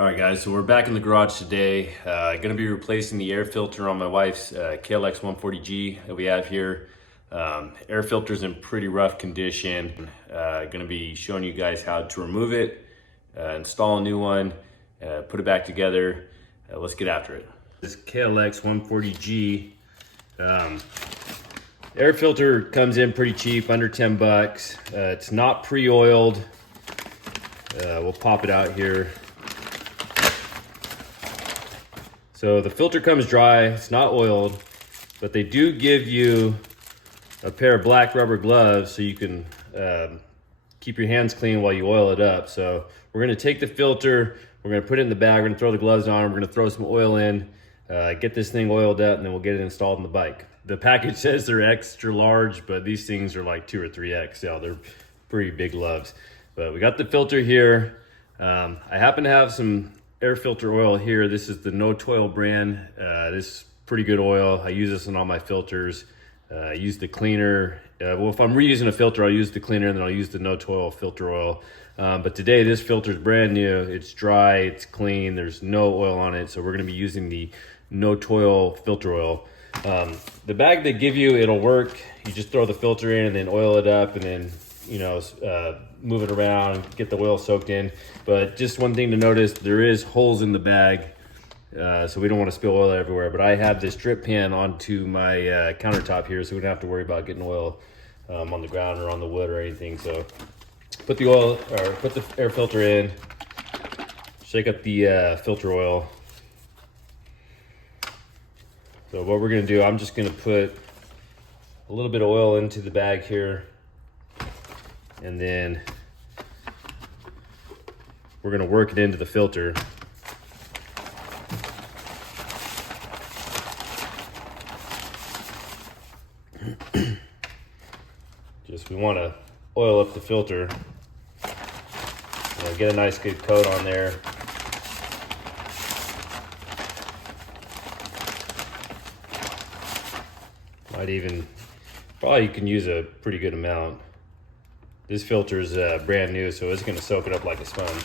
All right, guys, so we're back in the garage today. Gonna be replacing the air filter on my wife's klx140G that we have here. Air filter's in pretty rough condition. Gonna be showing you guys how to remove it, install a new one, put it back together. Let's get after it. This klx140G air filter comes in pretty cheap, under 10 bucks. It's not pre-oiled. We'll pop it out here. So the filter comes dry, it's not oiled, but they do give you a pair of black rubber gloves so you can keep your hands clean while you oil it up. So we're gonna take the filter, we're gonna put it in the bag, we're gonna throw the gloves on, we're gonna throw some oil in, get this thing oiled up, and then we'll get it installed on the bike. The package says they're extra large, but these things are like 2 or 3X. Yeah, they're pretty big gloves. But we got the filter here. I happen to have some air filter oil here. This is the No Toil brand. This is pretty good oil. I use this in all my filters. I use the cleaner. Well, if I'm reusing a filter, I'll use the cleaner and then I'll use the No Toil filter oil. But today this filter is brand new. It's dry, it's clean, there's no oil on it. So we're gonna be using the No Toil filter oil. The bag they give you, it'll work. You just throw the filter in and then oil it up and then, you know, move it around, get the oil soaked in. But just one thing to notice, there is holes in the bag, so we don't want to spill oil everywhere. But I have this drip pan onto my countertop here, so we don't have to worry about getting oil on the ground or on the wood or anything. So put the oil, or put the air filter in, shake up the filter oil. So what we're gonna do, I'm just gonna put a little bit of oil into the bag here, and then we're gonna work it into the filter. We wanna oil up the filter, get a nice good coat on there. Probably you can use a pretty good amount. This filter is brand new, so it's gonna soak it up like a sponge.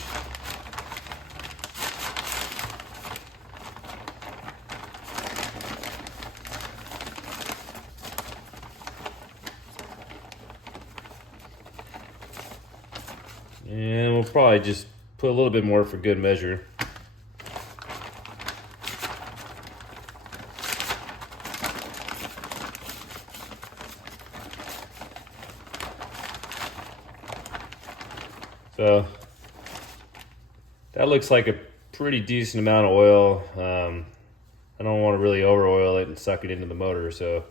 And we'll probably just put a little bit more for good measure. So that looks like a pretty decent amount of oil. I don't want to really over oil it and suck it into the motor, so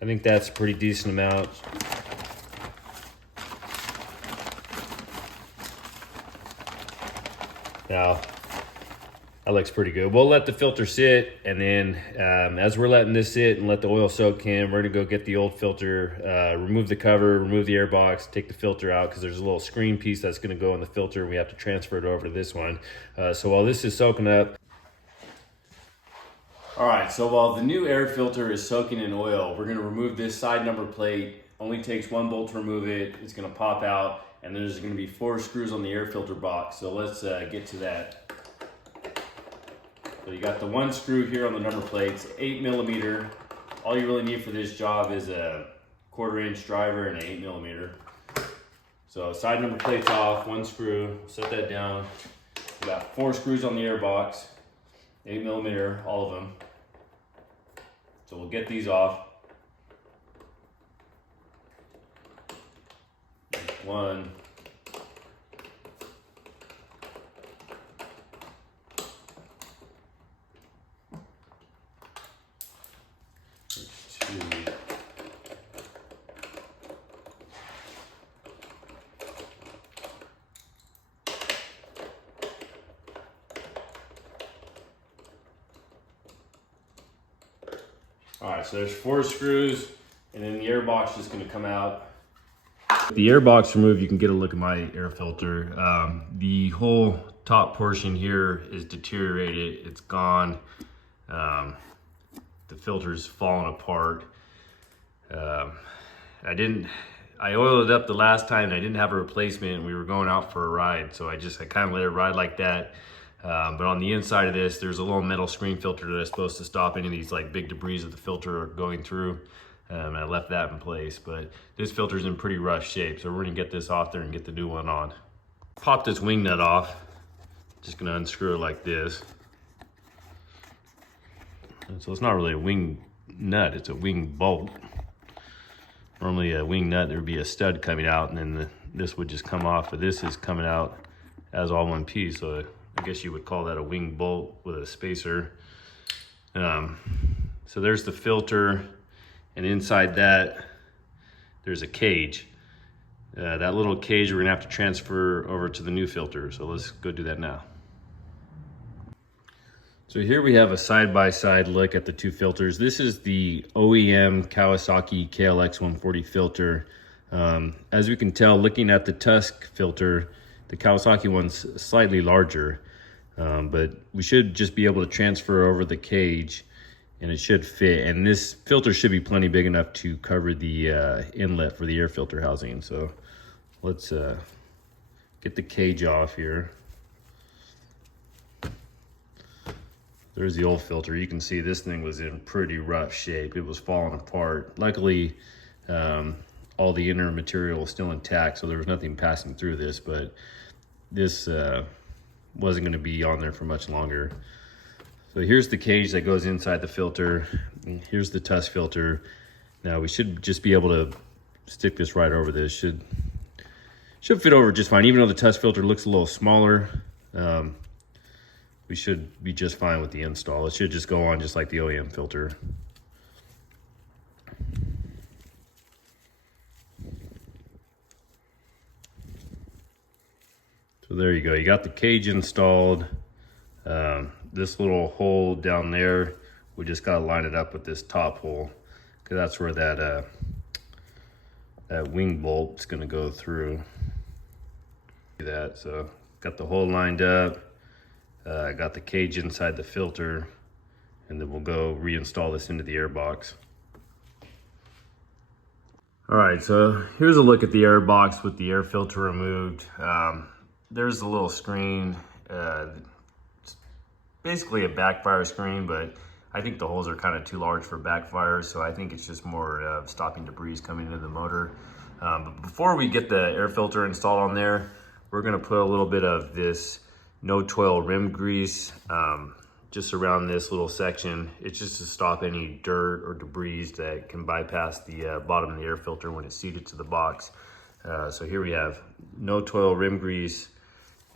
I think that's a pretty decent amount. Now that looks pretty good. We'll let the filter sit, and then as we're letting this sit and let the oil soak in, we're gonna go get the old filter, remove the cover, remove the air box, take the filter out, because there's a little screen piece that's gonna go in the filter. We have to transfer it over to this one. So while this is soaking up. All right, so while the new air filter is soaking in oil, we're gonna remove this side number plate. Only takes 1 bolt to remove it. It's gonna pop out, and there's gonna be 4 screws on the air filter box. So let's get to that. So you got the 1 screw here on the number plates, 8mm. All you really need for this job is a 1/4 inch driver and an 8mm. So side number plates off, 1 screw, set that down. We got 4 screws on the air box, 8mm, all of them. So we'll get these off. 1. 2. All right, so there's 4 screws, and then the air box is gonna come out. The air box removed, you can get a look at my air filter. The whole top portion here is deteriorated, it's gone. The filter's fallen apart. I oiled it up the last time and I didn't have a replacement. We were going out for a ride, so I kind of let it ride like that. But on the inside of this, there's a little metal screen filter that is supposed to stop any of these like big debris of the filter going through. And I left that in place, but this filter's in pretty rough shape. So we're gonna get this off there and get the new one on. Pop this wing nut off. Just gonna unscrew it like this. And so it's not really a wing nut, it's a wing bolt. Normally a wing nut, there would be a stud coming out and then this would just come off, but this is coming out as all one piece. So I guess you would call that a wing bolt with a spacer. So there's the filter, and inside that, there's a cage. That little cage we're gonna have to transfer over to the new filter. So let's go do that now. So here we have a side-by-side look at the two filters. This is the OEM Kawasaki klx140 filter. As you can tell, looking at the Tusk filter, the Kawasaki one's slightly larger, but we should just be able to transfer over the cage and it should fit. And this filter should be plenty big enough to cover the inlet for the air filter housing. So let's get the cage off here. There's the old filter. You can see this thing was in pretty rough shape. It was falling apart. Luckily, all the inner material was still intact, so there was nothing passing through this, but this wasn't gonna be on there for much longer. So here's the cage that goes inside the filter. And here's the Tusk filter. Now we should just be able to stick this right over this. Should fit over just fine. Even though the Tusk filter looks a little smaller, we should be just fine with the install. It should just go on just like the OEM filter. So there you go, you got the cage installed. This little hole down there, we just gotta line it up with this top hole, because that's where that wing bolt is gonna go through. Do that, so got the hole lined up. I got the cage inside the filter, and then we'll go reinstall this into the air box. All right, so here's a look at the air box with the air filter removed. There's a little screen. It's basically a backfire screen, but I think the holes are kind of too large for backfire, so I think it's just more stopping debris coming into the motor. But before we get the air filter installed on there, we're gonna put a little bit of this no toil rim grease just around this little section. It's just to stop any dirt or debris that can bypass the bottom of the air filter when it's seated to the box. So here we have no toil rim grease,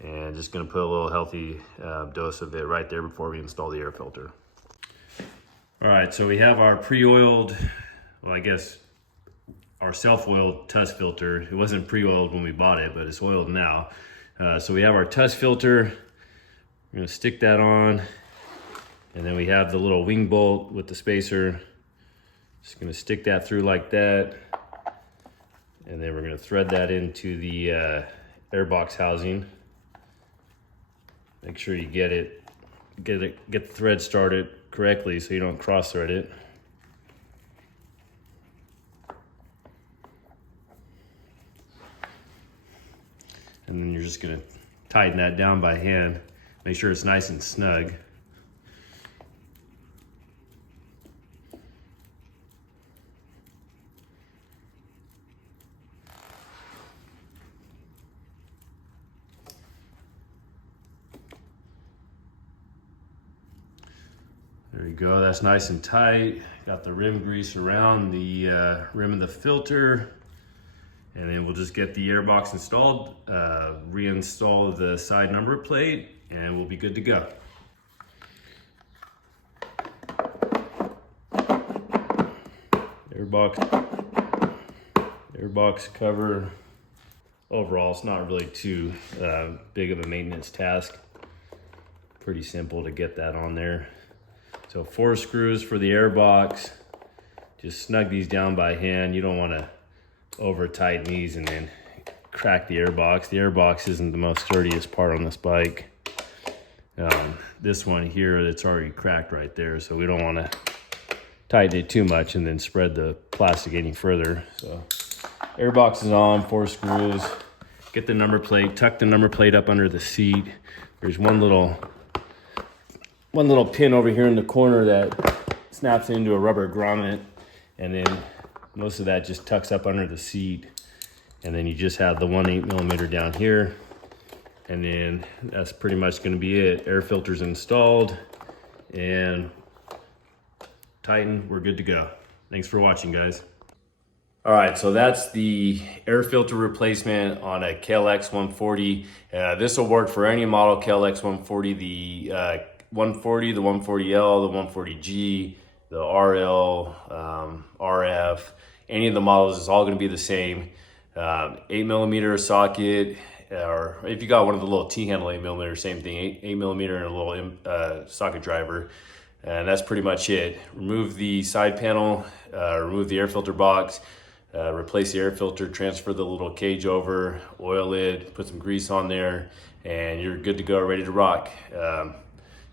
and just gonna put a little healthy dose of it right there before we install the air filter. All right, so we have our pre-oiled, well, I guess our self-oiled Tusk filter. It wasn't pre-oiled when we bought it, but it's oiled now. So we have our Tusk filter. We're gonna stick that on, and then we have the little wing bolt with the spacer. Just gonna stick that through like that, and then we're gonna thread that into the air box housing. Make sure you get the thread started correctly so you don't cross thread it. And then you're just gonna tighten that down by hand. Make sure it's nice and snug. There you go, that's nice and tight. Got the rim grease around the rim of the filter. And then we'll just get the air box installed, reinstall the side number plate, and we'll be good to go. Air box cover. Overall, it's not really too big of a maintenance task. Pretty simple to get that on there. So 4 screws for the air box. Just snug these down by hand. You don't want to over tighten these and then crack the air box. The air box isn't the most sturdiest part on this bike. This one here, it's already cracked right there, so we don't want to tighten it too much and then spread the plastic any further. So air box is on, 4 screws. Get the number plate, tuck the number plate up under the seat. There's one little one little pin over here in the corner that snaps into a rubber grommet, and then most of that just tucks up under the seat. And then you just have the 1/8mm down here. And then that's pretty much gonna be it. Air filter's installed and tightened, we're good to go. Thanks for watching, guys. All right, so that's the air filter replacement on a klx140. This will work for any model klx140, the 140, the 140L, the 140G, the RL, RF, any of the models is all gonna be the same. 8mm socket, or if you got one of the little T-handle 8mm, same thing, 8mm and a little socket driver. And that's pretty much it. Remove the side panel, remove the air filter box, replace the air filter, transfer the little cage over, oil it, put some grease on there, and you're good to go, ready to rock.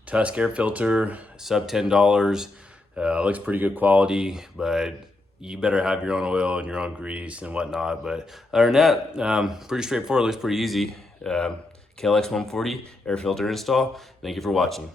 Tusk air filter, sub $10. Looks pretty good quality, but you better have your own oil and your own grease and whatnot. But other than that, pretty straightforward, looks pretty easy. KLX140 air filter install. Thank you for watching.